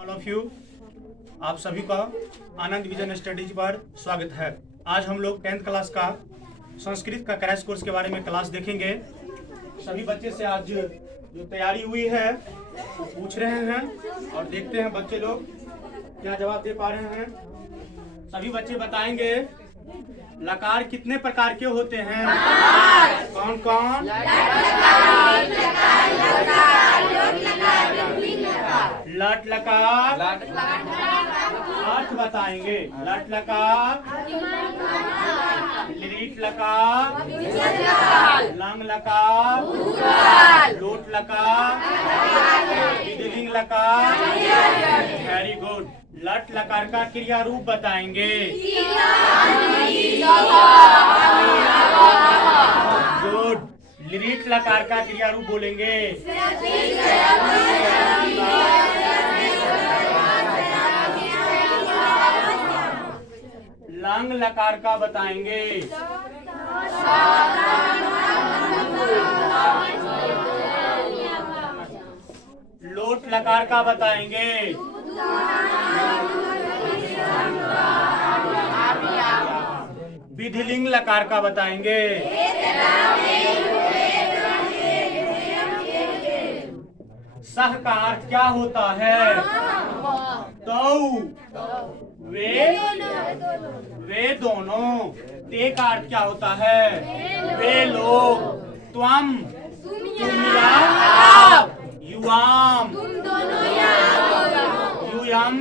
All of you, आप सभी का आनंद विजन स्टडीज पर स्वागत है। आज हम लोग 10th क्लास का संस्कृत का क्रैश कोर्स के बारे में क्लास देखेंगे। सभी बच्चे से आज जो तैयारी हुई है वो पूछ रहे हैं और देखते हैं बच्चे लोग क्या जवाब दे पा रहे हैं। सभी बच्चे बताएंगे लकार कितने प्रकार के होते हैं। कौन कौन? लट लकार, अर्थ बताएंगे। लट लकार, लिट लकार, लंग लकार, लोट लकार, विदिलिंग लकार। Very good. लट लकार का क्रिया रूप बताएंगे। गुड। लिट लकार का क्रिया रूप बोलेंगे। लंग लकार का बताएंगे। लोट लकार का बताएंगे। विधिलिंग लकार का बताएंगे। सह का अर्थ क्या होता है? दो, वे दोनों। ते का अर्थ क्या होता है? वे लोग। त्वम, तुम या आप। युवाम, युयम,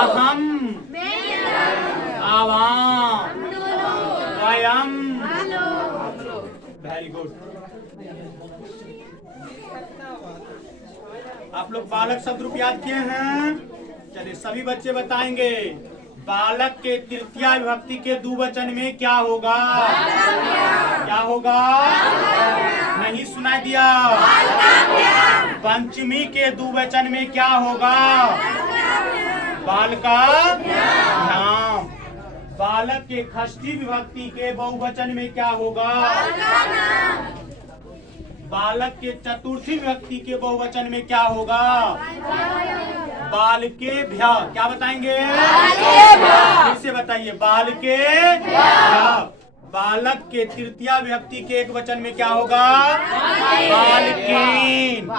अहम, आवाम, वयम। Very good. आप लोग बालक शब्द रूप याद किए हैं? चलिए सभी बच्चे बताएंगे बालक के तृतीया विभक्ति के द्विवचन में क्या होगा? क्या होगा? नहीं सुनाई दिया। पंचमी के द्विवचन में क्या होगा? बालका नाम। बालक के षष्ठी विभक्ति के बहुवचन में क्या होगा? बालक के चतुर्थी विभक्ति के बहुवचन में क्या होगा? बालके भ्या। क्या बताएंगे? फिर से बताइए। बालके भ्या। बालक के तृतीया विभक्ति के एक वचन में क्या होगा? बालकेन।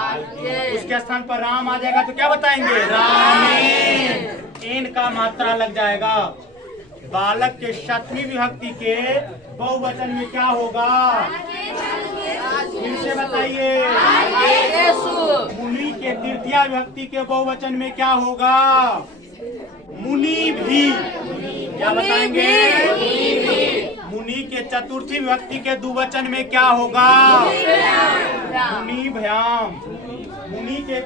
उसके स्थान पर राम आ जाएगा तो क्या बताएंगे? रामेन। एन का मात्रा लग जाएगा। बालक के सप्तमी विभक्ति के बहुवचन में क्या होगा? फिर से बताइए। मुनि के तृतीया विभक्ति के बहुवचन में क्या होगा? मुनि भी। क्या बताएंगे? मुनि के चतुर्थी विभक्ति के द्विवचन में क्या होगा? मुनि भयाम। मुनि के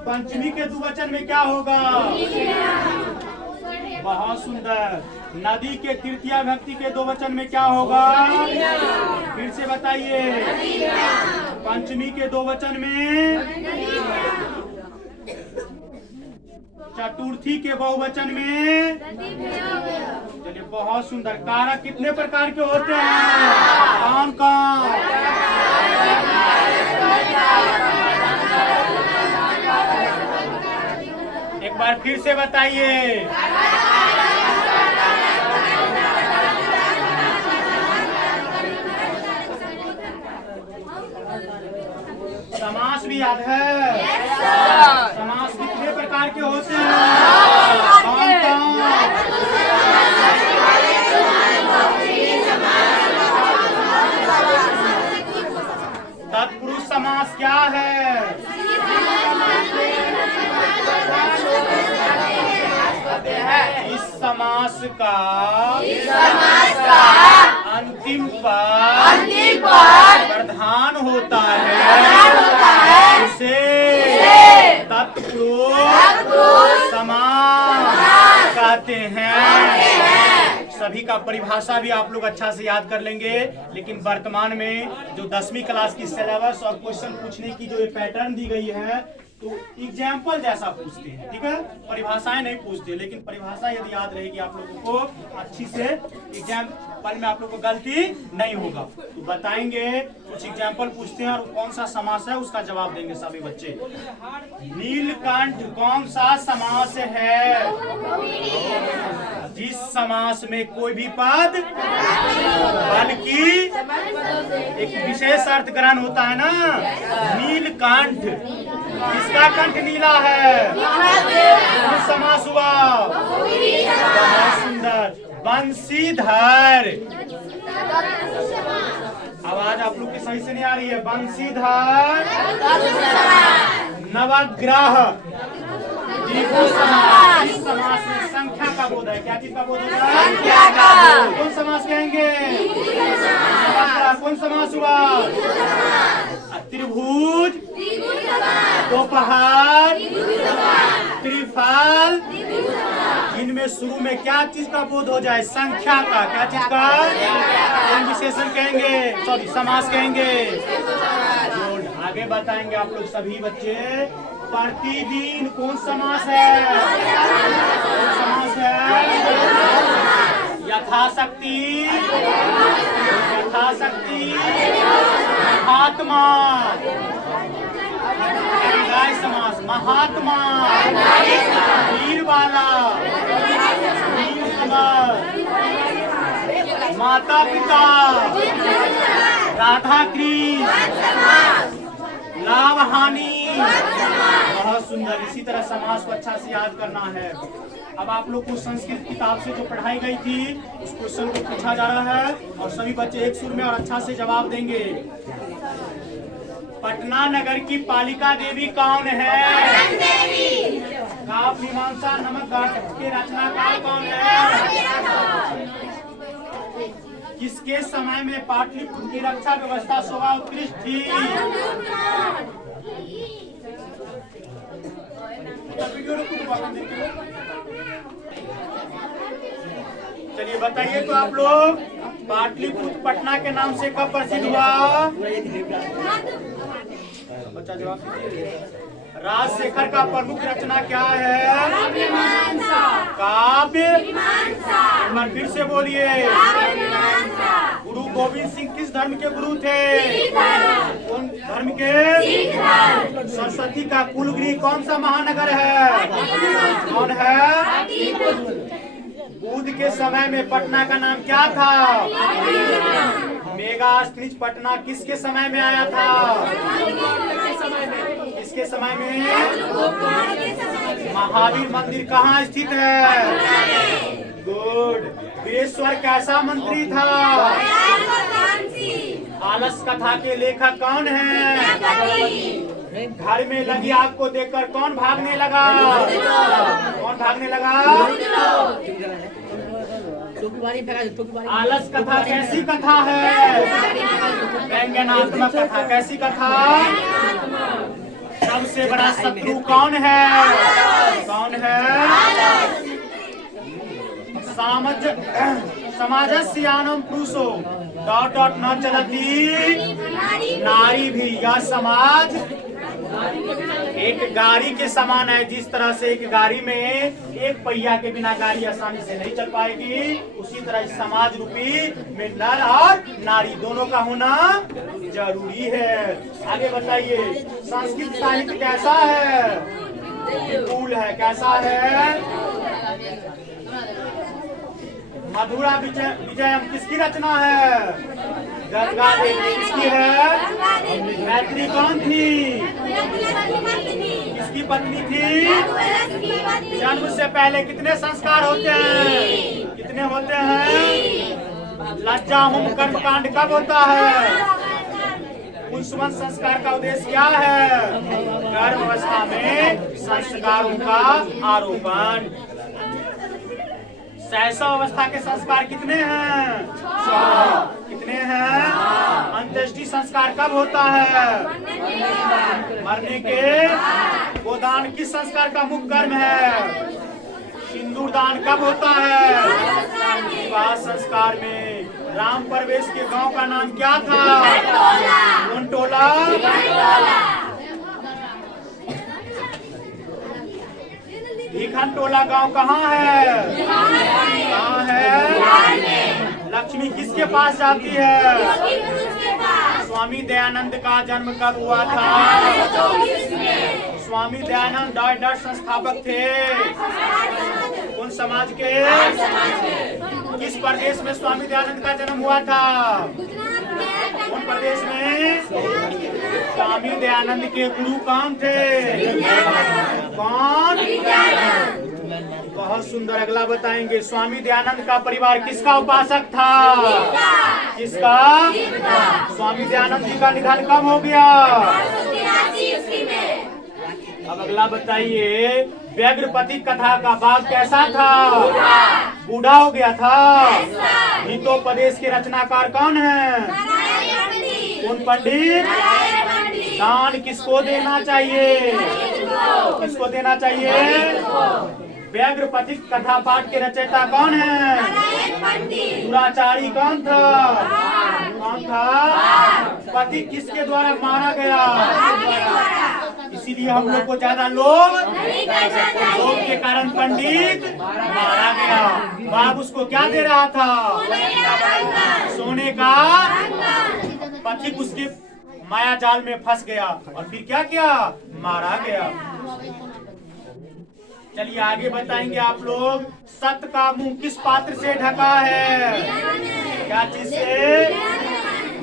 पंचमी के द्विवचन में क्या होगा? बहुत सुंदर। नदी के तृतीया विभक्ति के दो वचन में क्या होगा? फिर से बताइए। पंचमी के दो वचन में। चतुर्थी के बहुवचन में। चलिए बहुत सुंदर। कारक कितने प्रकार के होते हैं? कौन कौन? एक बार फिर से बताइए। समास भी याद है? समास कितने प्रकार के होते हैं? कौन कौन? तत्पुरुष समास क्या है? इस समास का अंतिम पद प्रधान होता है। उसे तत्पुरुष समास कहते हैं। सभी का परिभाषा भी आप लोग अच्छा से याद कर लेंगे। लेकिन वर्तमान में जो 10वीं क्लास की सिलेबस और क्वेश्चन पूछने की जो ये पैटर्न दी गई है तो एग्जाम्पल जैसा पूछते हैं, ठीक है, परिभाषाएं नहीं पूछते, लेकिन परिभाषा यदि याद रहेगी आप लोगों को अच्छी से, एग्जाम्पल में आप लोगों को गलती नहीं होगा। तो बताएंगे, कुछ एग्जाम्पल पूछते हैं और कौन सा समास है उसका जवाब देंगे सभी बच्चे। नीलकंठ कौन सा समास है? जिस समास में कोई भी पद बल्कि एक विशेष अर्थ ग्रहण होता है ना। नीलकंठ, किसका कंठ नीला है? कौन समास हुआ? बहुत सुंदर। बंशीधर, आवाज आप लोग की सही से नहीं आ रही है। बंशीधर। नवग्रह, द्विगु समास। इस समास में संख्या का बोध है। क्या चीज का बोध होता है? संख्या का। कौन समास कहेंगे? नवग्रह। कौन समास हुआ? त्रिभुज, दोपहर, त्रिफल। इनमें शुरू में क्या चीज का बोध हो जाए? संख्या का। क्या चीज का? कौन विशेषण कहेंगे? सॉरी, समास कहेंगे। आगे बताएंगे आप लोग सभी बच्चे। प्रतिदिन कौन समास है? कौन समास है? यथाशक्ति, यथाशक्ति। महात्मा, समास। महात्मा, वीर वाला, वीर समर। माता पिता, राधा कृष्ण। लाभ हानि। बहुत सुंदर। इसी तरह समास को अच्छा से याद करना है। अब आप लोग को संस्कृत किताब से जो पढ़ाई गई थी उस क्वेश्चन को पूछा जा रहा है और सभी बच्चे एक सुर में और अच्छा से जवाब देंगे। पटना नगर की पालिका देवी कौन है? काव्य मीमांसा नमक के रचनाकार कौन है? किसके समय में पाटलिपुत्र की रक्षा व्यवस्था शोभा उत्कृष्ट थी? चलिए बताइए तो आप लोग, पाटलिपुत्र पटना के नाम से कब प्रसिद्ध हुआ? बच्चा जवाब दीजिए। राजशेखर का प्रमुख रचना क्या है? काव्य। एक बार फिर से बोलिए। गुरु गोविंद सिंह किस धर्म के गुरु थे? कौन धर्म के? सरस्वती का कुलगृह कौन सा महानगर है? कौन है? बुद्ध के समय में पटना का नाम क्या था? मेगास्त्रिच पटना किसके समय में आया था? किसके समय में? महावीर मंदिर कहाँ स्थित है? गुड। वीरेश्वर कैसा मंत्री था? आलस कथा के लेखक कौन है? घर में लगी आग को देखकर कौन भागने लगा? कौन भागने लगा? आलस कथा कैसी कथा है? व्यंग्यात्मक कथा। कैसी कथा? सबसे बड़ा शत्रु कौन है? कौन है? समाजस्यानं पुरुषो डॉट डॉट न चलती नारी भी। यह समाज एक गाड़ी के समान है। जिस तरह से एक गाड़ी में एक पहिया के बिना गाड़ी आसानी से नहीं चल पाएगी, उसी तरह इस समाज रूपी में नर और नारी दोनों का होना जरूरी है। आगे बताइए, संस्कृत साहित्य कैसा है? विपुल है। कैसा है? मधुरा विजयम किसकी रचना है? गंगा देवी। किसकी है? मैत्री कौन थी? किसकी पत्नी थी? जन्म से पहले कितने संस्कार होते हैं? कितने होते हैं? लज्जा होम कर्मकांड कब होता है? पुंसवन संस्कार का उद्देश्य क्या है? गर्भावस्था में संस्कारों का आरोपण। शैशव अवस्था के संस्कार कितने हैं? 6। कितने हैं? अंत्येष्टि संस्कार कब होता है? मरने के। गोदान किस संस्कार का मुख्य कर्म है? सिंदूर दान कब होता है? विवाह संस्कार में। राम परवेश के गांव का नाम क्या था? कौन टोला? भीखनटोला गांव कहाँ है? कहाँ है? लक्ष्मी किसके पास जाती है? स्वामी दयानंद का जन्म कब हुआ था? स्वामी दयानंद डॉट संस्थापक थे। कौन समाज के? किस प्रदेश में स्वामी दयानंद का जन्म हुआ था? कौन प्रदेश में? स्वामी दयानंद के गुरु कौन थे? कौन? बहुत सुंदर। अगला बताएंगे, स्वामी दयानंद का परिवार किसका उपासक था? किसका? स्वामी दयानंद जी का निधन कब हो गया? अब अगला बताइए, व्याघ्रपति कथा का भाग कैसा था? बूढ़ा हो गया था। हितोपदेश के रचनाकार कौन है? कौन पंडित? दान किसको देना चाहिए? किसको देना चाहिए? व्याघ्रपति कथा पाठ के रचयिता कौन है? दुराचारी कौन था? कौन था? पति किसके द्वारा मारा गया? इसीलिए हम लोग को ज्यादा लोग के कारण पंडित मारा गया। बाप उसको क्या दे रहा था? सोने का। पति उसके माया जाल में फंस गया और फिर क्या किया? मारा गया। चलिए आगे बताएंगे आप लोग, सत्य का मुंह किस पात्र से ढका है? क्या चीज से?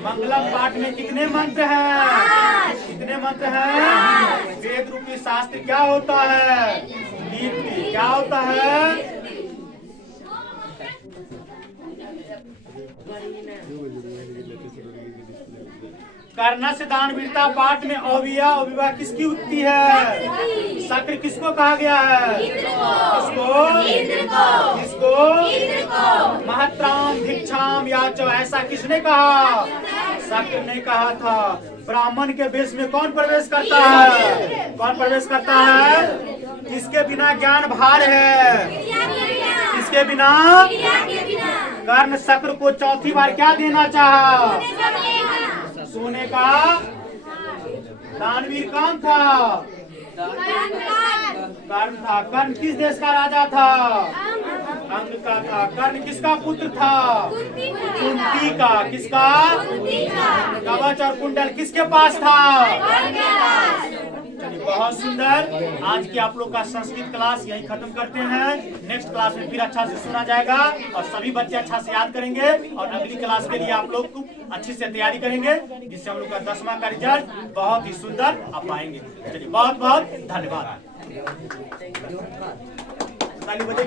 मंगलम पाठ में कितने मंत्र हैं? कितने मंत्र हैं? वेद रूपी शास्त्र क्या होता है? नीति। क्या होता है? कर्णस दानवीरता पाठ में अविया अविवा किसकी उक्ति है? शक्र किसको कहा गया है? किसको? किसको? महत्राम भिक्षाम याचो, ऐसा किसने कहा? शक्र ने कहा था। ब्राह्मण के वेश में कौन प्रवेश करता है? कौन प्रवेश करता है? किसके बिना ज्ञान भार है? किसके बिना? कर्ण शक्र को चौथी बार क्या देना चाहा? सोने का। दानवीर कौन था? कर्ण था। कर्ण किस देश का राजा था? अंग का था। कर्ण किसका पुत्र था? कुंती का। किसका? कवच और कुंडल किसके पास था? बहुत सुंदर। आज की आप लोग का संस्कृत क्लास यही खत्म करते हैं। नेक्स्ट क्लास में फिर अच्छा से सुना जाएगा और सभी बच्चे अच्छा से याद करेंगे और अगली क्लास के लिए आप लोग अच्छी से तैयारी करेंगे, जिससे हम लोग का 10वां का रिजल्ट बहुत ही सुंदर आप पाएंगे। चलिए बहुत बहुत धन्यवाद।